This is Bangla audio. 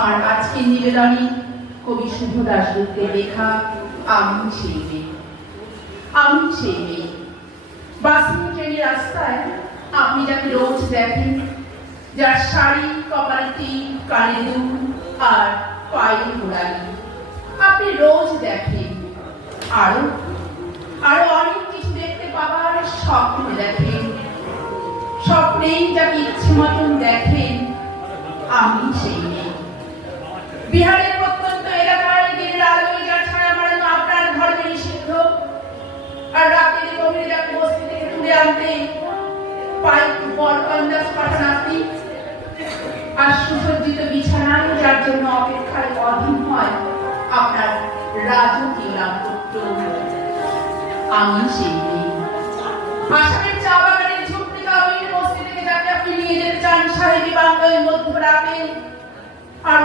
আর আজকের নিবেদনে কবি শুভ দাশগুপ্তের লেখা আমি সেই মেয়ে। আমি সেই মেয়ে। বাসে ট্রেনের রাস্তায় আপনি যাকে রোজ দেখেন, যার শাড়ি, কপালে টিপ, কানে দুল আর পায়ে ঘোড়ালি, আপনি রোজ দেখেন। আরো আরো অনেক কিছু দেখতে পাবার স্বপ্ন দেখেন। স্বপ্নেই যাকে ইচ্ছে মতন দেখেন, আমি সেই মেয়ে। বিহারের প্রত্যন্ত এলাকায় দিনের আলোয় যার ছায়া মারানো আপনার ধর্মে নিষিদ্ধ, আর রাতের গভীরে যাকে বস্তি থেকে তুলে আনতে পাই বরকন্দাজ পাঠান আপনি, আর সুসজ্জিত বিছানায় যার জন্য অপেক্ষায় অধীন হয় আপনার রাজকীয় রামপুত্র, আমি সেই মেয়ে। আসামের চা বাগানের ঝুপড়ি কাবুলির বস্তি থেকে যাকে আপনি নিয়ে যেতে চান সাহেবী বাংলায় মধ্যরাতে, আর